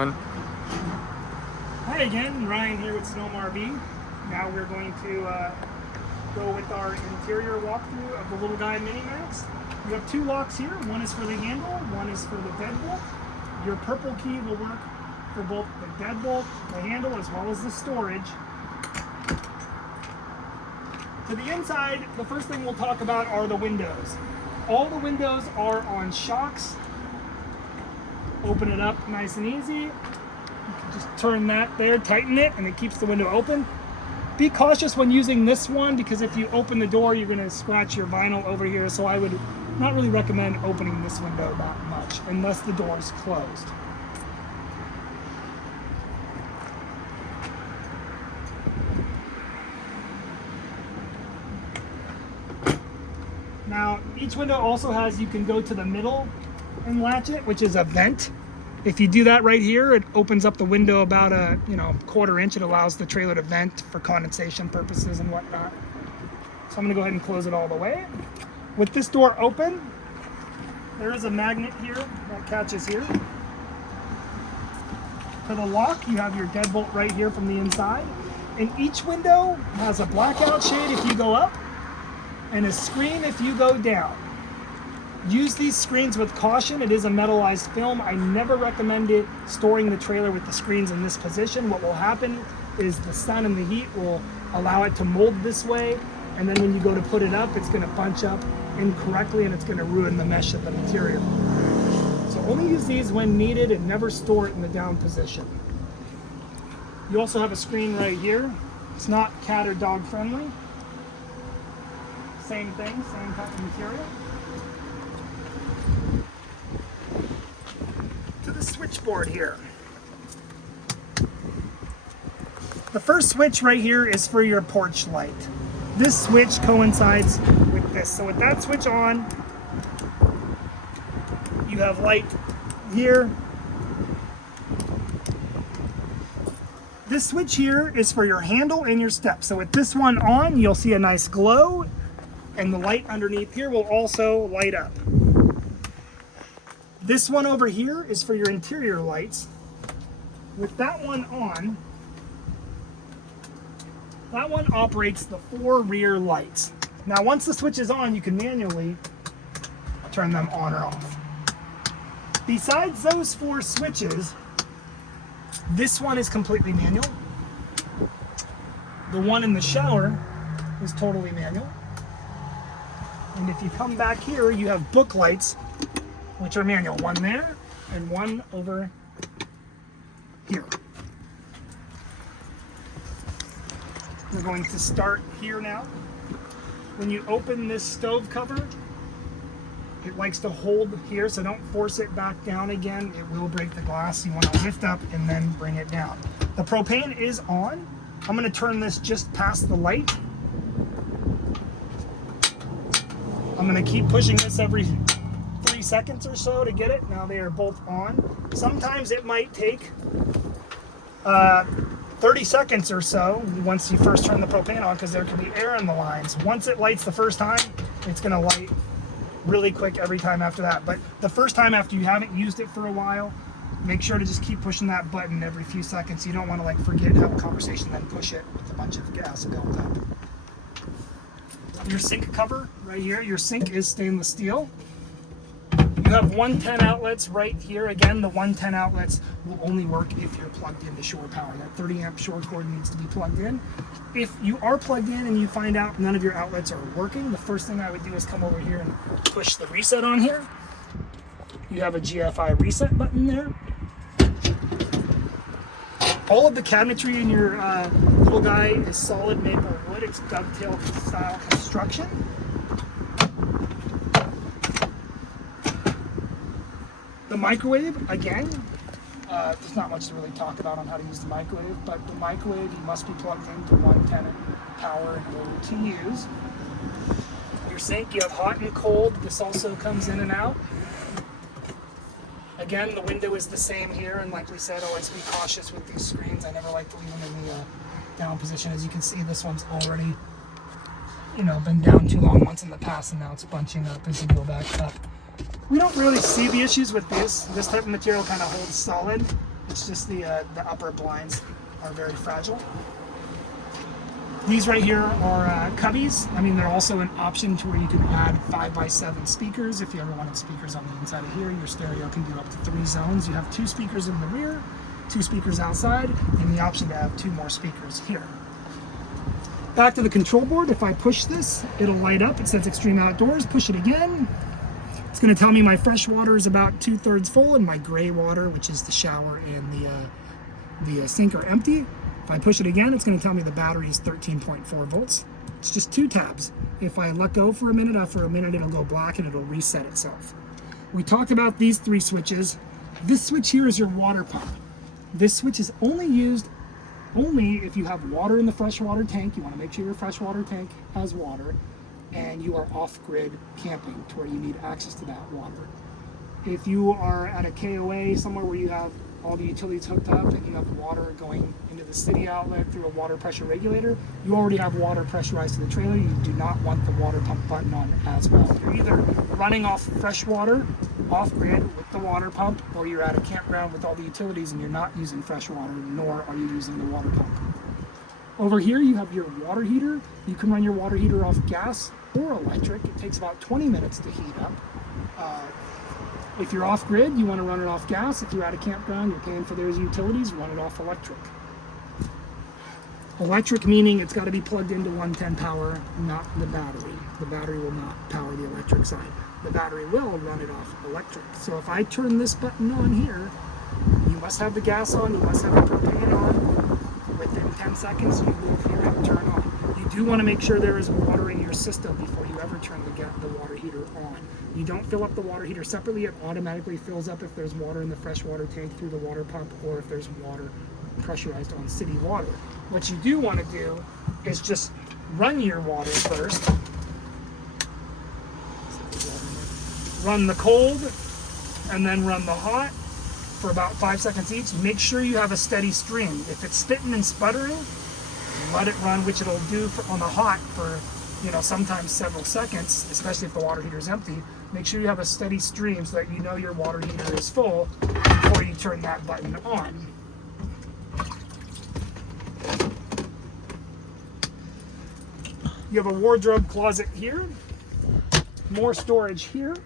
going? Hi again, Ryan here with Sonoma RV. Now we're going to go with our interior walkthrough of the little guy Minimax. You have two locks here. One is for the handle, one is for the deadbolt. Your purple key will work for both the deadbolt, the handle, as well as the storage. To the inside, the first thing we'll talk about are the windows. All the windows are on shocks. Open it up nice and easy. You can just turn that there, tighten it, and it keeps the window open. Be cautious when using this one, because if you open the door, you're going to scratch your vinyl over here. So I would not really recommend opening this window that much unless the door is closed. Now, each window also has, you can go to the middle and latch it, which is a vent. If you do that right here, it opens up the window about a quarter inch. It allows the trailer to vent for condensation purposes and whatnot. So I'm gonna go ahead and close it all the way. With this door open, there is a magnet here that catches here. For the lock, you have your deadbolt right here from the inside. And each window has a blackout shade if you go up, and a screen if you go down. Use these screens with caution. It is a metallized film. I never recommend it storing the trailer with the screens in this position. What will happen is the sun and the heat will allow it to mold this way, and then when you go to put it up, it's going to bunch up incorrectly and it's going to ruin the mesh of the material. So only use these when needed and never store it in the down position. You also have a screen right here. It's not cat or dog friendly. Same thing, same type of material. To the switchboard here. The first switch right here is for your porch light. This switch coincides with this. So with that switch on, you have light here. This switch here is for your handle and your step. So with this one on, you'll see a nice glow, and the light underneath here will also light up. This one over here is for your interior lights. With that one on, that one operates the 4 rear lights. Now once the switch is on, you can manually turn them on or off. Besides those 4 switches, this one is completely manual. The one in the shower is totally manual. And if you come back here, you have book lights, which are manual. One there and one over here. We're going to start here now. When you open this stove cover, it likes to hold here, so don't force it back down again. It will break the glass. You want to lift up and then bring it down. The propane is on. I'm going to turn this just past the light. I'm going to keep pushing this every 3 seconds or so to get it. Now they are both on. Sometimes it might take 30 seconds or so once you first turn the propane on, because there can be air in the lines. Once it lights the first time, it's going to light really quick every time after that. But the first time after you haven't used it for a while, make sure to just keep pushing that button every few seconds. You don't want to forget, have a conversation, then push it with a bunch of gas going up. Your sink cover right here, your sink is stainless steel. You have 110 outlets right here. Again, the 110 outlets will only work if you're plugged into shore power. That 30 amp shore cord needs to be plugged in. If you are plugged in and you find out none of your outlets are working, the first thing I would do is come over here and push the reset on here. You have a GFI reset button there. All of the cabinetry in your little guy is solid maple wood. It's dovetail style construction. The microwave, again, there's not much to really talk about on how to use the microwave, but the microwave, you must be plugged into 110 power in order to use. Your sink, you have hot and cold. This also comes in and out. Again, the window is the same here, and like we said, always be cautious with these screens. I never like to leave them in the down position. As you can see, this one's already, been down too long once in the past, and now it's bunching up as you go back up. We don't really see the issues with this. This type of material kind of holds solid. It's just the upper blinds are very fragile. These right here are cubbies. I mean, they're also an option to where you can add 5x7 speakers. If you ever wanted speakers on the inside of here, your stereo can do up to 3 zones. You have 2 speakers in the rear, 2 speakers outside, and the option to have 2 more speakers here. Back to the control board. If I push this, it'll light up. It says Extreme Outdoors. Push it again. It's going to tell me my fresh water is about 2/3 full, and my gray water, which is the shower and the sink, are empty. If I push it again, it's going to tell me the battery is 13.4 volts. It's just 2 tabs. If I let go for a minute, after a minute it'll go black and it'll reset itself. We talked about these 3 switches. This switch here is your water pump. This switch is only used if you have water in the freshwater tank. You want to make sure your freshwater tank has water, and you are off-grid camping to where you need access to that water. If you are at a KOA somewhere where you have all the utilities hooked up and you have water going into the city outlet through a water pressure regulator, you already have water pressurized to the trailer. You do not want the water pump button on as well. You're either running off fresh water off-grid with the water pump, or you're at a campground with all the utilities and you're not using fresh water, nor are you using the water pump. Over here you have your water heater. You can run your water heater off gas or electric. It takes about 20 minutes to heat up. If you're off grid, you want to run it off gas. If you're at a campground, you're paying for those utilities, run it off electric. Electric meaning it's got to be plugged into 110 power, not the battery. The battery will not power the electric side. The battery will run it off electric. So if I turn this button on here, you must have the gas on, you must have the propane on. Within 10 seconds, you will hear it turn on. You do want to make sure there is water in your system before you ever turn the water heater on. You don't fill up the water heater separately. It automatically fills up if there's water in the freshwater tank through the water pump, or if there's water pressurized on city water. What you do want to do is just run your water first. Run the cold and then run the hot for about 5 seconds each. Make sure you have a steady stream. If it's spitting and sputtering, let it run, which it'll do on the hot for, sometimes several seconds, especially if the water heater is empty. Make sure you have a steady stream so that you know your water heater is full before you turn that button on. You have a wardrobe closet here, more storage here.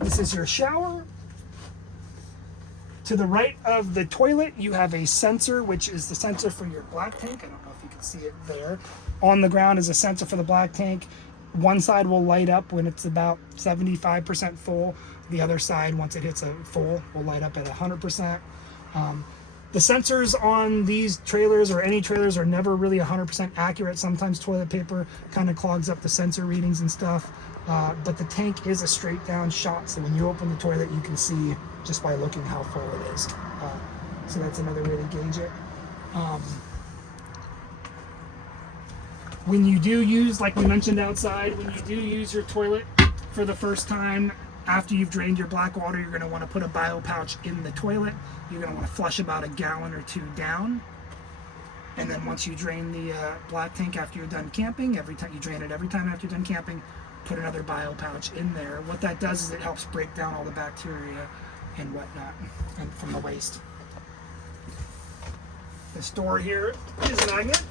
This is your shower. To the right of the toilet, you have a sensor, which is the sensor for your black tank. I don't know if you can see it there. On the ground is a sensor for the black tank. One side will light up when it's about 75% full. The other side, once it hits a full, will light up at 100%. The sensors on these trailers, or any trailers, are never really 100% accurate. Sometimes toilet paper kind of clogs up the sensor readings and stuff. But the tank is a straight down shot, so when you open the toilet, you can see just by looking how full it is. So that's another way to gauge it. When you do use, like we mentioned outside, when you do use your toilet for the first time, after you've drained your black water, you're going to want to put a bio pouch in the toilet. You're going to want to flush about a gallon or 2 down. And then once you drain the black tank after you're done camping, every time after you're done camping, put another bio pouch in there. What that does is it helps break down all the bacteria and whatnot and from the waste. The store here is an magnet.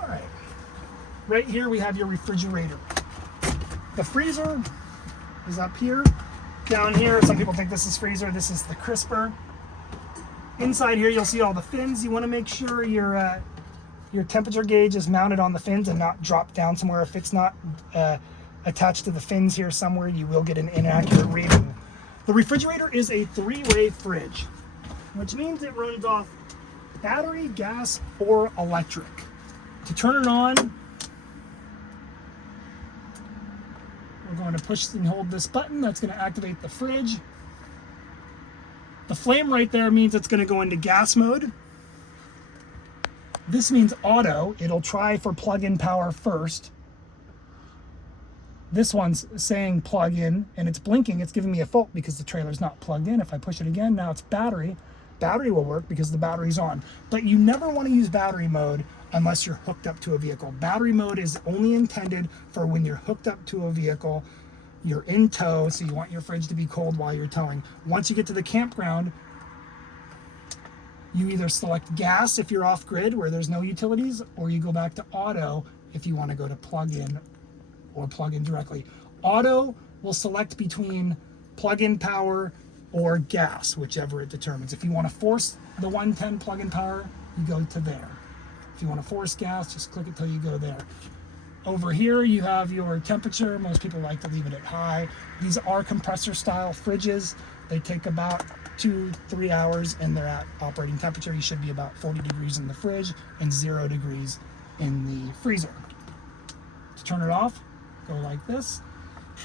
All right. Right here we have your refrigerator. The freezer is up here. Down here, some people think this is freezer. This is the crisper. Inside here, you'll see all the fins. You want to make sure your temperature gauge is mounted on the fins and not drop down somewhere. If it's not attached to the fins here somewhere, you will get an inaccurate reading. The refrigerator is a 3-way fridge, which means it runs off battery, gas, or electric. To turn it on, we're going to push and hold this button. That's going to activate the fridge. The flame right there means it's going to go into gas mode. This means auto. It'll try for plug-in power first. This one's saying plug-in, and it's blinking. It's giving me a fault because the trailer's not plugged in. If I push it again, now it's battery. Battery will work because the battery's on. But you never want to use battery mode unless you're hooked up to a vehicle. Battery mode is only intended for when you're hooked up to a vehicle. You're in tow, so you want your fridge to be cold while you're towing. Once you get to the campground, you either select gas if you're off grid where there's no utilities, or you go back to auto if you want to go to plug-in or plug in directly. Auto will select between plug-in power or gas, whichever it determines. If you want to force the 110 plug-in power, you go to there. If you want to force gas, just click it till you go there. Over here you have your temperature. Most people like to leave it at high. These are compressor style fridges. They take about 2-3 hours and they're at operating temperature. You should be about 40 degrees in the fridge and 0 degrees in the freezer. To turn it off, go like this.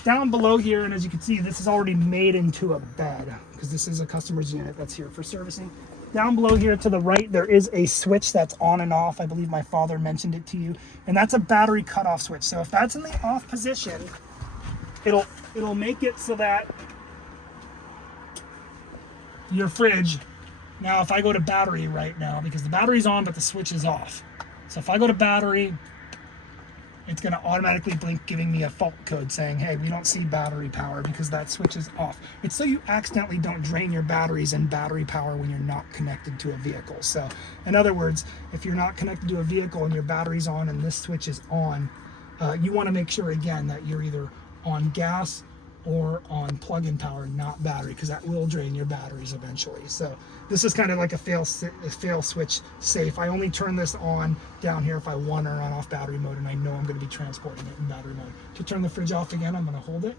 Down below here, and as you can see, this is already made into a bed because this is a customer's unit that's here for servicing. Down below here to the right, there is a switch that's on and off. I believe my father mentioned it to you, and that's a battery cutoff switch. So if that's in the off position, it'll make it so that your fridge, now if I go to battery right now, because the battery's on but the switch is off, so if I go to battery, it's going to automatically blink giving me a fault code saying, hey, we don't see battery power because that switch is off. It's so you accidentally don't drain your batteries and battery power when you're not connected to a vehicle. So in other words, if you're not connected to a vehicle and your battery's on and this switch is on, you want to make sure again that you're either on gas or on plug-in power, not battery, because that will drain your batteries eventually. So this is kind of like a fail switch safe. I only turn this on down here if I want to run off battery mode and I know I'm going to be transporting it in battery mode. To turn the fridge off again, I'm going to hold it.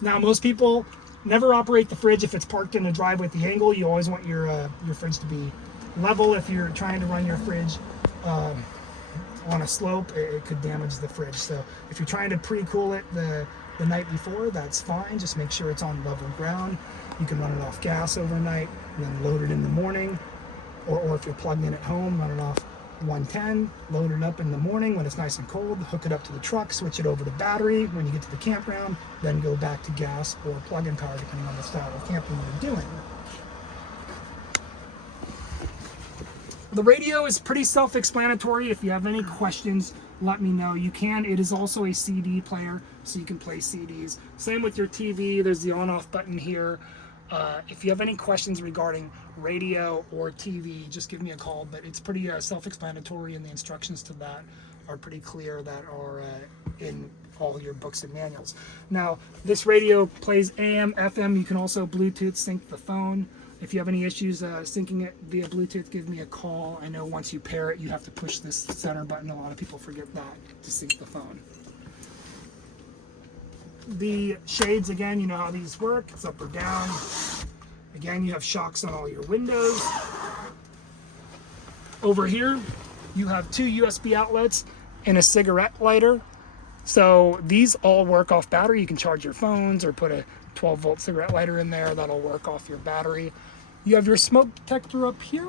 Now most people never operate the fridge if it's parked in a driveway at the angle. You always want your fridge to be level. If you're trying to run your fridge on a slope, it could damage the fridge. So if you're trying to pre-cool it the night before, that's fine. Just make sure it's on level ground. You can run it off gas overnight and then load it in the morning. Or if you're plugged in at home, run it off 110, load it up in the morning when it's nice and cold, hook it up to the truck, switch it over to battery when you get to the campground, then go back to gas or plug-in power depending on the style of camping you're doing. The radio is pretty self-explanatory. If you have any questions, let me know. You can. It is also a CD player, so you can play CDs. Same with your TV. There's the on-off button here. If you have any questions regarding radio or TV, just give me a call. But it's pretty self-explanatory, and the instructions to that are pretty clear that are in all your books and manuals. Now, this radio plays AM, FM. You can also Bluetooth sync the phone. If you have any issues syncing it via Bluetooth, give me a call. I know once you pair it, you have to push this center button. A lot of people forget that to sync the phone. The shades, again, you know how these work. It's up or down. Again, you have shocks on all your windows. Over here, you have 2 USB outlets and a cigarette lighter. So these all work off battery. You can charge your phones or put a 12-volt cigarette lighter in there. That'll work off your battery. You have your smoke detector up here.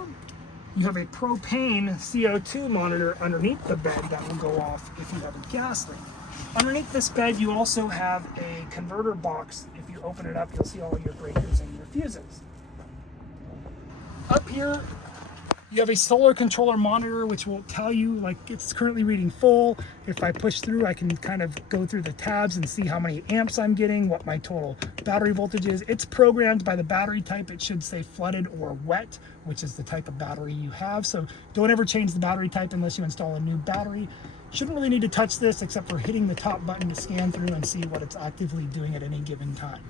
You have a propane CO2 monitor underneath the bed that will go off if you have a gas leak. Underneath this bed, you also have a converter box. If you open it up, you'll see all your breakers and your fuses. Up here, you have a solar controller monitor, which will tell you, like, it's currently reading full. If I push through, I can kind of go through the tabs and see how many amps I'm getting, what my total battery voltage is. It's programmed by the battery type. It should say flooded or wet, which is the type of battery you have. So don't ever change the battery type unless you install a new battery. Shouldn't really need to touch this except for hitting the top button to scan through and see what it's actively doing at any given time.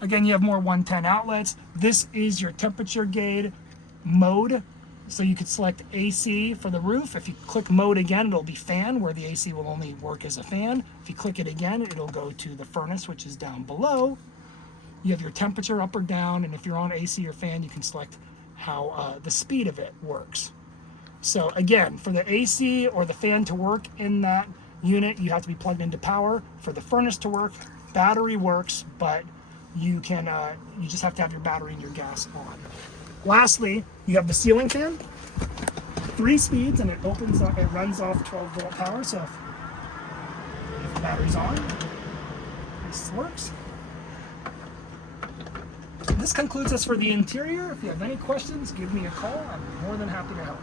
Again, you have more 110 outlets. This is your temperature gauge mode. So you could select AC for the roof. If you click mode again, it'll be fan, where the AC will only work as a fan. If you click it again, it'll go to the furnace, which is down below. You have your temperature up or down, and if you're on AC or fan, you can select how the speed of it works. So again, for the AC or the fan to work in that unit, you have to be plugged into power. For the furnace to work, battery works, but you just have to have your battery and your gas on. Lastly, you have the ceiling fan, 3 speeds, and it runs off 12-volt power. So if the battery's on, this works. This concludes us for the interior. If you have any questions, give me a call. I'm more than happy to help.